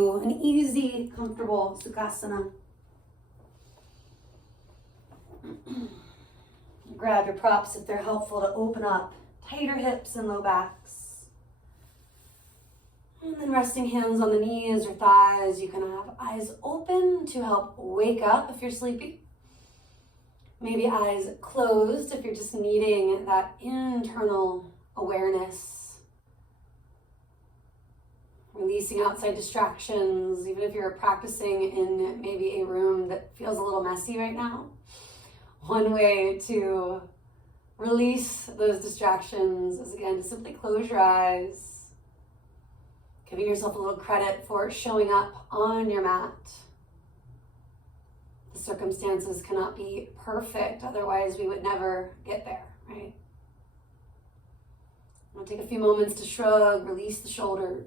An easy, comfortable Sukhasana. Grab your props if they're helpful to open up tighter hips and low backs. And then resting hands on the knees or thighs. You can have eyes open to help wake up if you're sleepy. Maybe eyes closed if you're just needing that internal awareness. Releasing outside distractions, even if you're practicing in maybe a room that feels a little messy right now. One way to release those distractions is, again, to simply close your eyes, giving yourself a little credit for showing up on your mat. The circumstances cannot be perfect, otherwise we would never get there, right? I'll take a few moments to shrug, release the shoulders.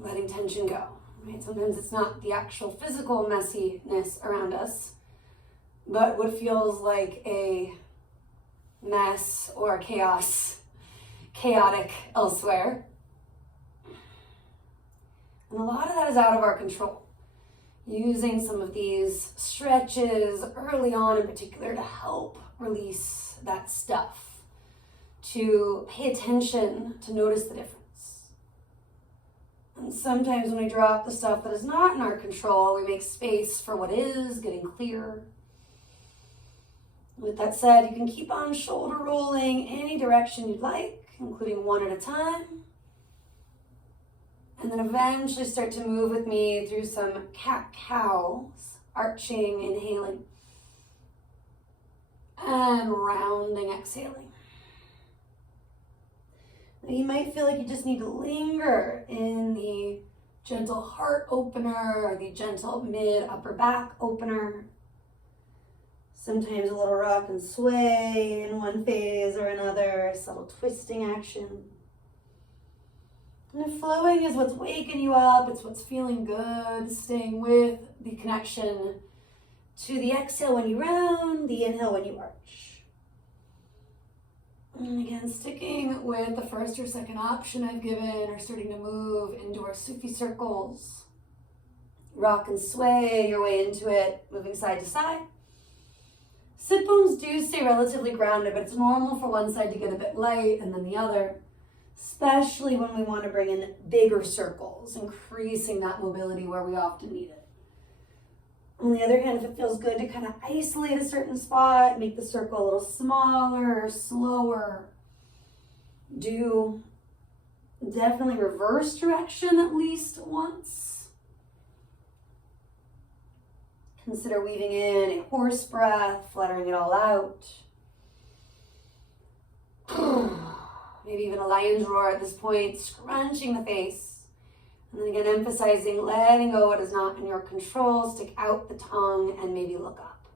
Letting tension go, right? Sometimes it's not the actual physical messiness around us, but what feels like a mess or chaotic elsewhere. And a lot of that is out of our control. Using some of these stretches early on in particular to help release that stuff, to pay attention, to notice the difference. And sometimes when we drop the stuff that is not in our control, we make space for what is, getting clear. With that said, you can keep on shoulder rolling any direction you'd like, including one at a time. And then eventually start to move with me through some cat-cows, arching, inhaling, and rounding, exhaling. You might feel like you just need to linger in the gentle heart opener or the gentle mid-upper back opener. Sometimes a little rock and sway in one phase or another, subtle twisting action. And if flowing is what's waking you up, it's what's feeling good, staying with the connection to the exhale when you round, the inhale when you arch. And again, sticking with the first or second option I've given, or starting to move into our Sufi circles. Rock and sway your way into it, moving side to side. Sit bones do stay relatively grounded, but it's normal for one side to get a bit light and then the other, especially when we want to bring in bigger circles, increasing that mobility where we often need it. On the other hand, if it feels good to kind of isolate a certain spot, make the circle a little smaller, slower, do definitely reverse direction at least once. Consider weaving in a horse breath, fluttering it all out. Maybe even a lion's roar at this point, scrunching the face. And then again, emphasizing letting go what is not in your control. Stick out the tongue and maybe look up.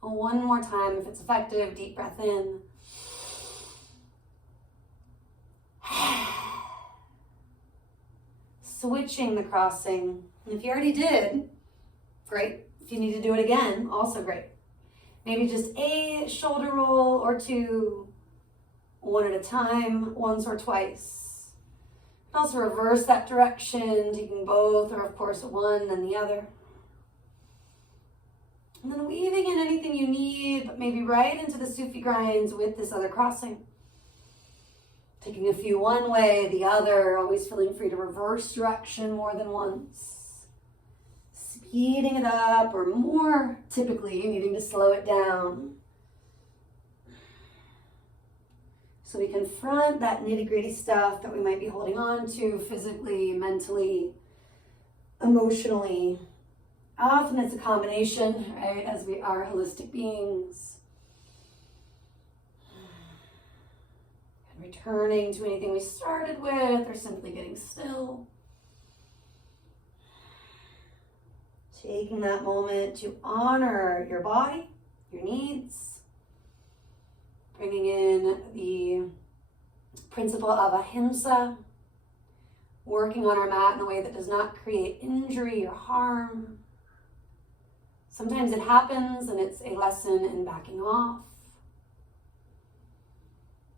One more time, if it's effective, deep breath in. Switching the crossing. And if you already did, great. If you need to do it again, also great. Maybe just a shoulder roll or two, one at a time, once or twice. You can also reverse that direction, taking both, or of course one then the other. And then weaving in anything you need, but maybe right into the Sufi grinds with this other crossing. Taking a few one way, the other, always feeling free to reverse direction more than once. Speeding it up, or more typically needing to slow it down. So we confront that nitty-gritty stuff that we might be holding on to physically, mentally, emotionally. Often it's a combination, right, as we are holistic beings. And returning to anything we started with, or simply getting still. Taking that moment to honor your body, your needs. Bringing in the principle of ahimsa, working on our mat in a way that does not create injury or harm. Sometimes it happens and it's a lesson in backing off.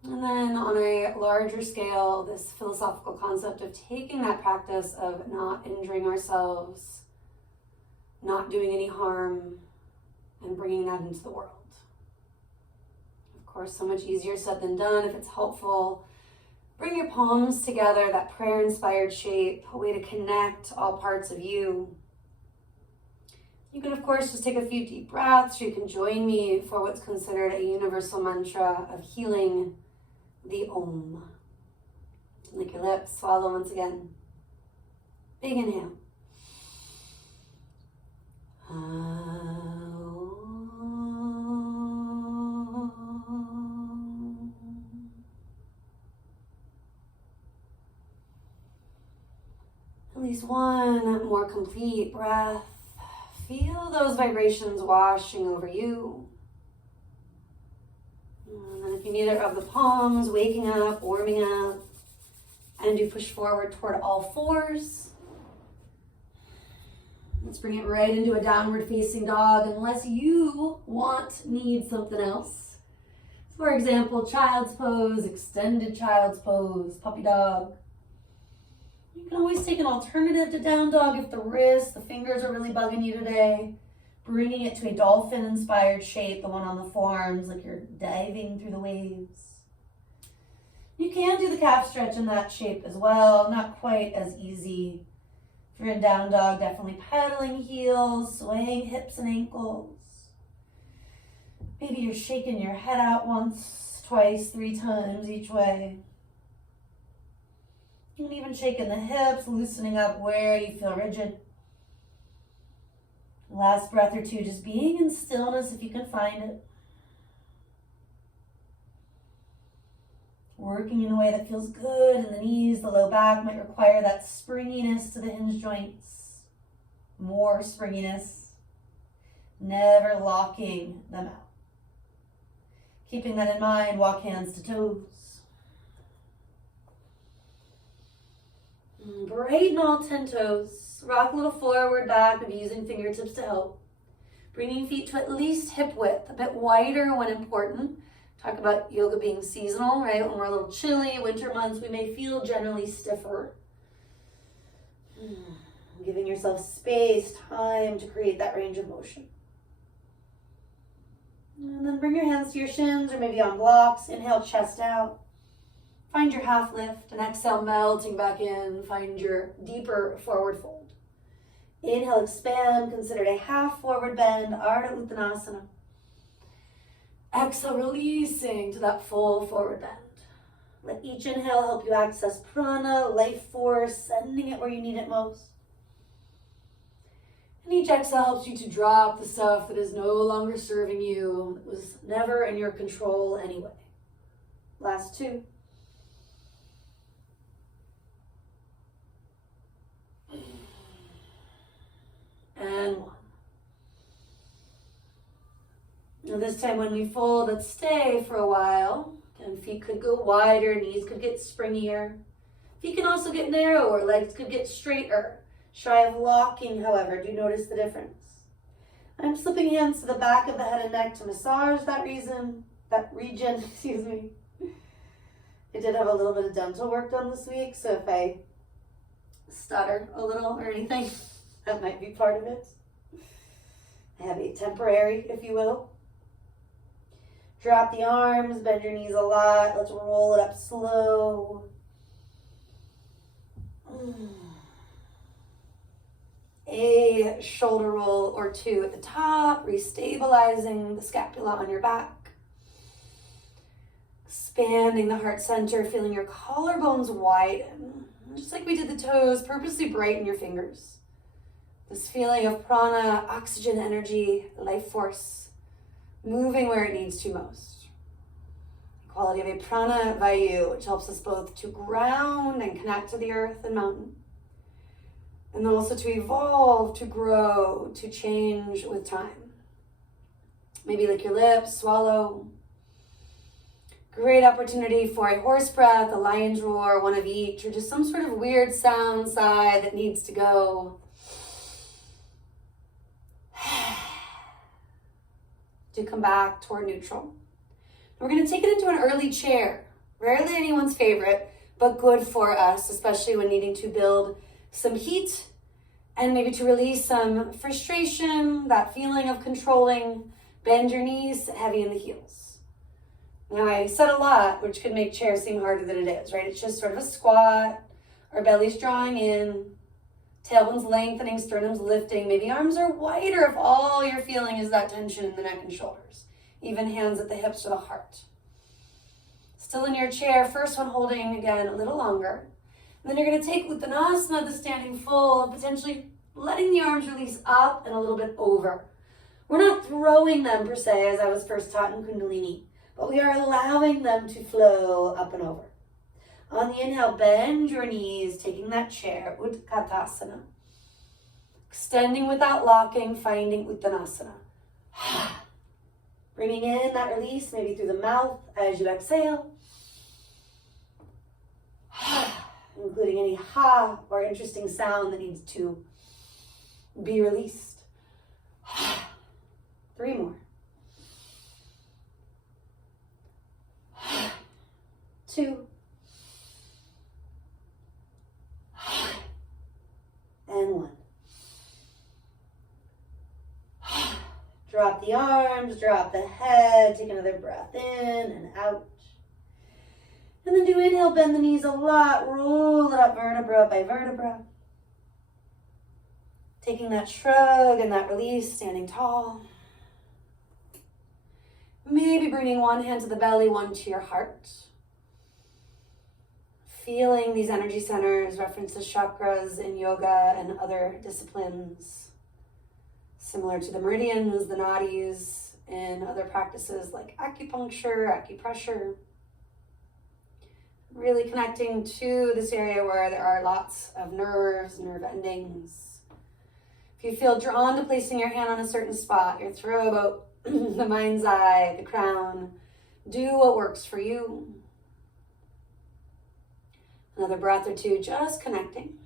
And then on a larger scale, this philosophical concept of taking that practice of not injuring ourselves, not doing any harm, and bringing that into the world. Of course, so much easier said than done. If it's helpful, bring your palms together, that prayer-inspired shape, a way to connect all parts of you. You can, of course, just take a few deep breaths, or you can join me for what's considered a universal mantra of healing, the Om. Lick your lips, swallow once again. Big inhale. At least one more complete breath. Feel those vibrations washing over you. And then if you need it, rub the palms, waking up, warming up, and do push forward toward all fours. Let's bring it right into a downward facing dog, unless you need something else. For example, child's pose, extended child's pose, puppy dog. You can always take an alternative to down dog if the wrists, the fingers are really bugging you today. Bringing it to a dolphin-inspired shape, the one on the forearms, like you're diving through the waves. You can do the calf stretch in that shape as well, not quite as easy. If you're in down dog, definitely pedaling heels, swaying hips and ankles. Maybe you're shaking your head out once, twice, 3 times each way. You can even shake in the hips, loosening up where you feel rigid. Last breath or two, just being in stillness if you can find it. Working in a way that feels good in the knees, the low back might require that springiness to the hinge joints. More springiness. Never locking them out. Keeping that in mind, walk hands to toes. Brighten all 10 toes. Rock a little forward, back, maybe using fingertips to help. Bringing feet to at least hip width, a bit wider when important. Talk about yoga being seasonal, right? When we're a little chilly, winter months, we may feel generally stiffer. Giving yourself space, time to create that range of motion. And then bring your hands to your shins or maybe on blocks. Inhale, chest out. Find your half lift, and exhale, melting back in. Find your deeper forward fold. Inhale, expand, consider a half forward bend, Ardha Uttanasana. Exhale, releasing to that full forward bend. Let each inhale help you access prana, life force, sending it where you need it most. And each exhale helps you to drop the stuff that is no longer serving you, that was never in your control anyway. Last 2. And 1. Now this time when we fold, let's stay for a while. And feet could go wider, knees could get springier. Feet can also get narrower, legs could get straighter. Shy of locking, however, do notice the difference. I'm slipping hands to the back of the head and neck to massage that region, excuse me. I did have a little bit of dental work done this week, so if I stutter a little or anything, that might be part of it. I have a temporary, if you will. Drop the arms, bend your knees a lot. Let's roll it up slow. A shoulder roll or 2 at the top, restabilizing the scapula on your back. Expanding the heart center, feeling your collarbones widen. Just like we did the toes, purposely brighten your fingers. This feeling of prana, oxygen, energy, life force, moving where it needs to most. Quality of a prana vayu, which helps us both to ground and connect to the earth and mountain. And then also to evolve, to grow, to change with time. Maybe lick your lips, swallow. Great opportunity for a horse breath, a lion's roar, one of each, or just some sort of weird sound sigh that needs to go. To come back toward neutral. We're going to take it into an early chair. Rarely anyone's favorite, but good for us, especially when needing to build some heat and maybe to release some frustration, that feeling of controlling. Bend your knees, heavy in the heels. Now I said a lot, which could make chair seem harder than it is, right? It's just sort of a squat. Our belly's drawing in, tailbone's lengthening, sternum's lifting. Maybe arms are wider if all you're feeling is that tension in the neck and shoulders. Even hands at the hips or the heart. Still in your chair, first one holding again a little longer. And then you're going to take Uttanasana, the standing fold, potentially letting the arms release up and a little bit over. We're not throwing them per se, as I was first taught in Kundalini, but we are allowing them to flow up and over. On the inhale, bend your knees, taking that chair, Utkatasana. Extending without locking, finding Uttanasana. Bringing in that release, maybe through the mouth as you exhale. Including any ha or interesting sound that needs to be released. 3 more. 2. And 1. Drop the arms, drop the head, take another breath in and out. And then do inhale, bend the knees a lot, roll it up vertebra by vertebra. Taking that shrug and that release, standing tall. Maybe bringing one hand to the belly, one to your heart. Feeling these energy centers, references chakras in yoga and other disciplines. Similar to the meridians, the nadis, and other practices like acupuncture, acupressure. Really connecting to this area where there are lots of nerves, nerve endings. If you feel drawn to placing your hand on a certain spot, your throat, the mind's eye, the crown, do what works for you. Another breath or two, just connecting.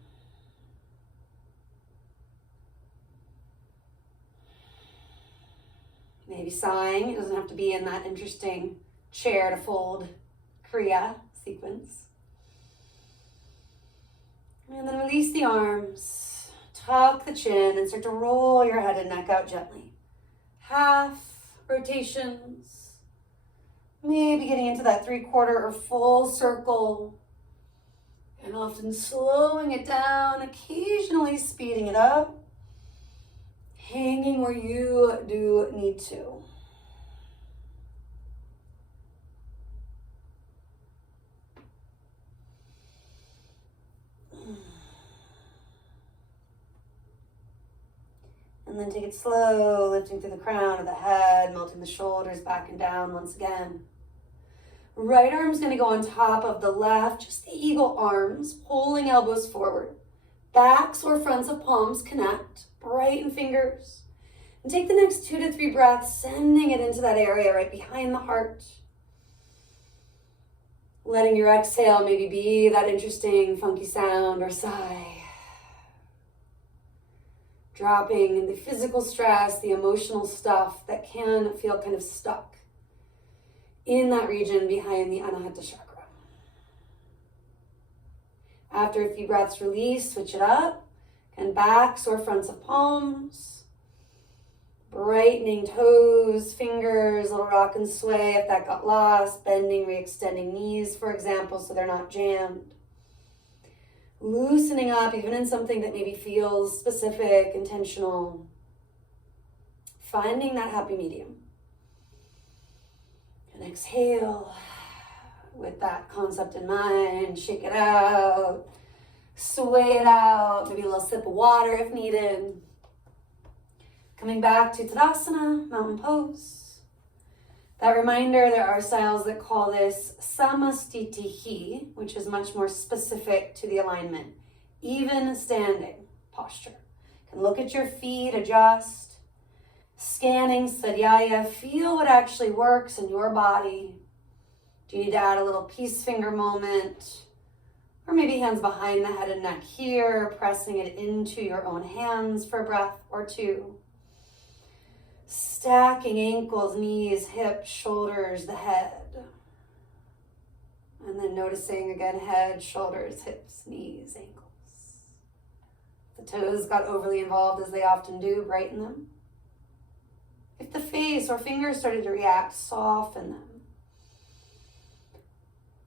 Maybe sighing. It doesn't have to be in that interesting chair to fold Kriya sequence. And then release the arms, tuck the chin, and start to roll your head and neck out gently. Half rotations, maybe getting into that 3/4 or full circle, and often slowing it down, occasionally speeding it up, hanging where you do need to. And then take it slow, lifting through the crown of the head, melting the shoulders back and down once again. Right arm's going to go on top of the left, just the eagle arms, pulling elbows forward. Backs or fronts of palms connect, brighten fingers. And take the next 2 to 3 breaths, sending it into that area right behind the heart. Letting your exhale maybe be that interesting funky sound or sigh. Dropping the physical stress, the emotional stuff that can feel kind of stuck in that region behind the Anahata chakra. After a few breaths, release, switch it up. And backs or fronts of palms. Brightening toes, fingers, little rock and sway if that got lost. Bending, re-extending knees, for example, so they're not jammed. Loosening up, even in something that maybe feels specific, intentional. Finding that happy medium. And exhale with that concept in mind. Shake it out. Sway it out. Maybe a little sip of water if needed. Coming back to Tadasana, mountain pose. That reminder, there are styles that call this Samastitihi, which is much more specific to the alignment. Even standing posture. You can look at your feet, adjust. Scanning, Sadhyaya, feel what actually works in your body. Do you need to add a little peace finger moment? Or maybe hands behind the head and neck here, pressing it into your own hands for a breath or two. Stacking ankles, knees, hips, shoulders, the head. And then noticing again, head, shoulders, hips, knees, ankles. If the toes got overly involved, as they often do, brighten them. If the face or fingers started to react, soften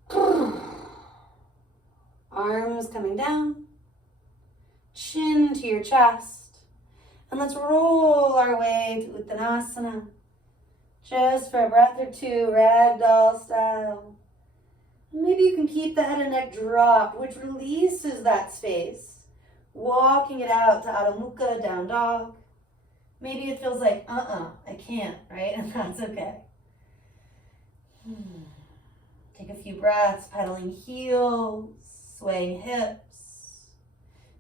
them. Arms coming down, chin to your chest. And let's roll our way to Uttanasana. Just for a breath or two, ragdoll style. Maybe you can keep the head and neck dropped, which releases that space. Walking it out to Adho Mukha, down dog. Maybe it feels like, I can't, right? And that's okay. Take a few breaths, pedaling heels, swaying hips.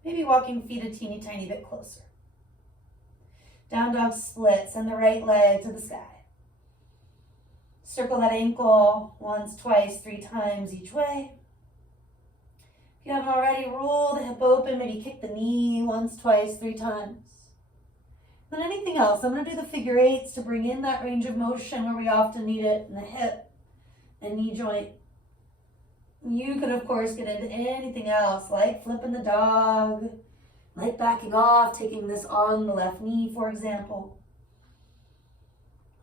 Maybe walking feet a teeny tiny bit closer. Down dog split, send the right leg to the sky. Circle that ankle once, twice, 3 times each way. If you haven't already, roll the hip open, maybe kick the knee once, twice, 3 times. Then anything else, I'm going to do the figure 8s to bring in that range of motion where we often need it in the hip and knee joint. You could, of course, get into anything else, like flipping the dog, like backing off, taking this on the left knee, for example.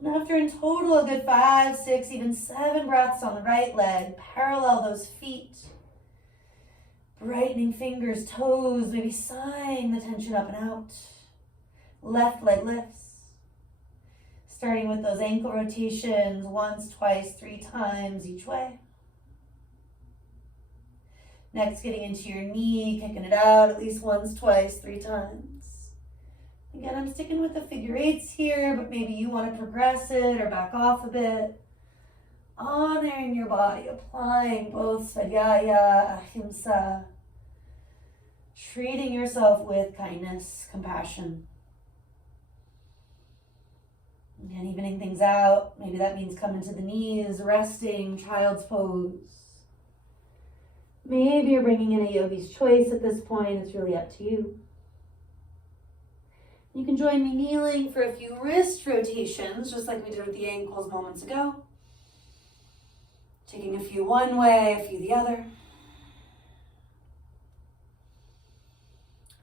And after in total a good 5, 6, even 7 breaths on the right leg, parallel those feet. Brightening fingers, toes, maybe sighing the tension up and out. Left leg lifts. Starting with those ankle rotations, once, twice, 3 times each way. Next, getting into your knee, kicking it out at least once, twice, 3 times. Again, I'm sticking with the figure 8s here, but maybe you want to progress it or back off a bit. Honoring your body, applying both Svadhyaya, Ahimsa. Treating yourself with kindness, compassion. And evening things out. Maybe that means coming to the knees, resting, child's pose. Maybe you're bringing in a yogi's choice at this point. It's really up to you. You can join me kneeling for a few wrist rotations, just like we did with the ankles moments ago. Taking a few one way, a few the other.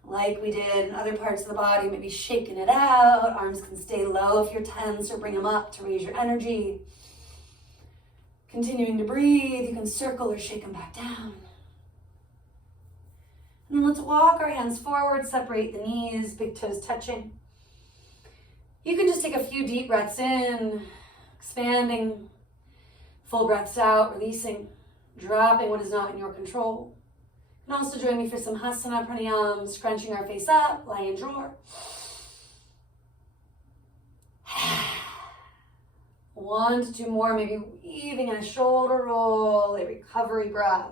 Like we did in other parts of the body, maybe shaking it out. Arms can stay low if you're tense, or bring them up to raise your energy. Continuing to breathe, you can circle or shake them back down. And let's walk our hands forward, separate the knees, big toes touching. You can just take a few deep breaths in, expanding, full breaths out, releasing, dropping what is not in your control. You can also join me for some Hasana Pranayam, scrunching our face up, lion drawer. 1 to 2 more, maybe weaving in a shoulder roll, a recovery breath.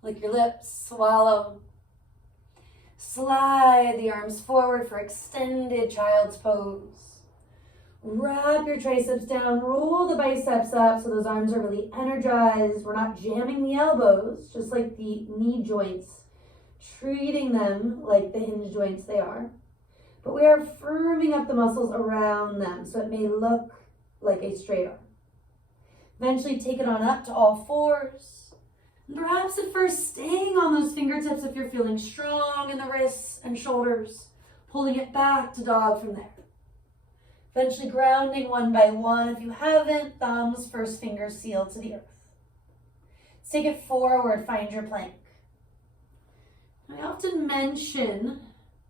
Lick your lips, swallow. Slide the arms forward for extended child's pose. Wrap your triceps down, roll the biceps up so those arms are really energized. We're not jamming the elbows, just like the knee joints, treating them like the hinge joints they are. But we are firming up the muscles around them so it may look like a straight arm. Eventually take it on up to all fours. And perhaps at first staying on those fingertips if you're feeling strong in the wrists and shoulders, pulling it back to dog from there. Eventually grounding one by one. If you haven't, thumbs, first finger sealed to the earth. Let's take it forward, find your plank. I often mention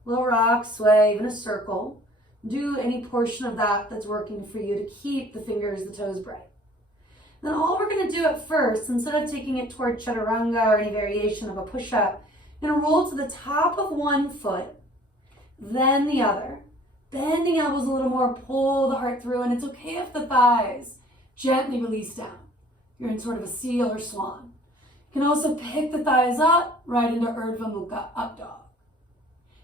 little rock, sway, even a circle. Do any portion of that that's working for you to keep the fingers, the toes bright. Then all we're going to do at first, instead of taking it toward chaturanga or any variation of a push-up, you're going to roll to the top of one foot, then the other. Bending elbows a little more, pull the heart through, and it's okay if the thighs gently release down. You're in sort of a seal or swan. You can also pick the thighs up, right into Urdhva Mukha, up dog.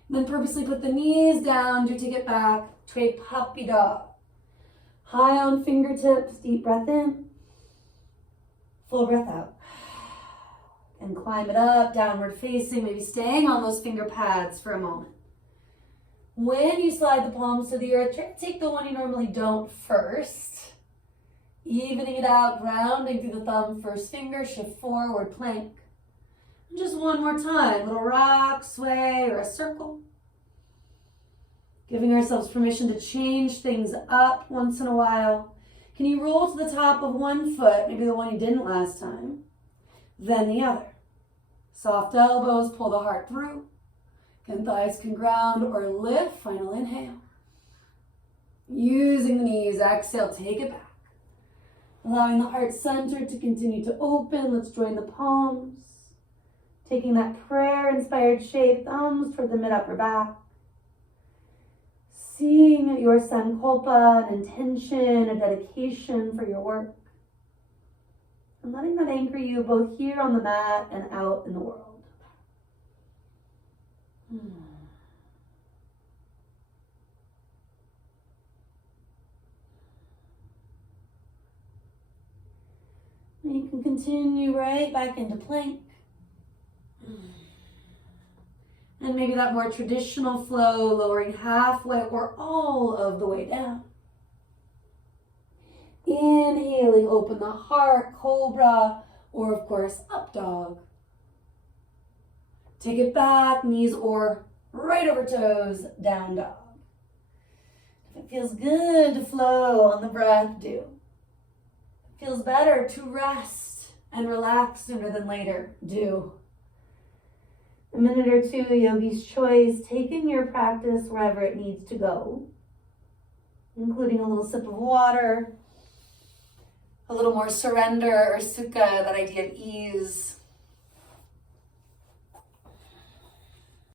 And then purposely put the knees down, do take it back to a puppy dog. High on fingertips, deep breath in. Full breath out. And climb it up, downward facing, maybe staying on those finger pads for a moment. When you slide the palms to the earth, try to take the one you normally don't first. Evening it out, grounding through the thumb, first finger, shift forward, plank. And just one more time, little rock, sway, or a circle. Giving ourselves permission to change things up once in a while. Can you roll to the top of one foot, maybe the one you didn't last time, then the other. Soft elbows, pull the heart through. Thighs can ground or lift, final inhale. Using the knees, exhale, take it back. Allowing the heart center to continue to open. Let's join the palms. Taking that prayer-inspired shape, thumbs toward the mid-upper back. Seeing your sankalpa, an intention, a dedication for your work. And letting that anchor you both here on the mat and out in the world. And you can continue right back into plank. And maybe that more traditional flow, lowering halfway or all of the way down. Inhaling, open the heart, cobra, or of course, up dog. Take it back, knees or right over toes, down dog. If it feels good to flow on the breath, do. If it feels better to rest and relax sooner than later, do. A minute or two, yogi's choice, taking your practice wherever it needs to go, including a little sip of water, a little more surrender or sukha, that idea of ease.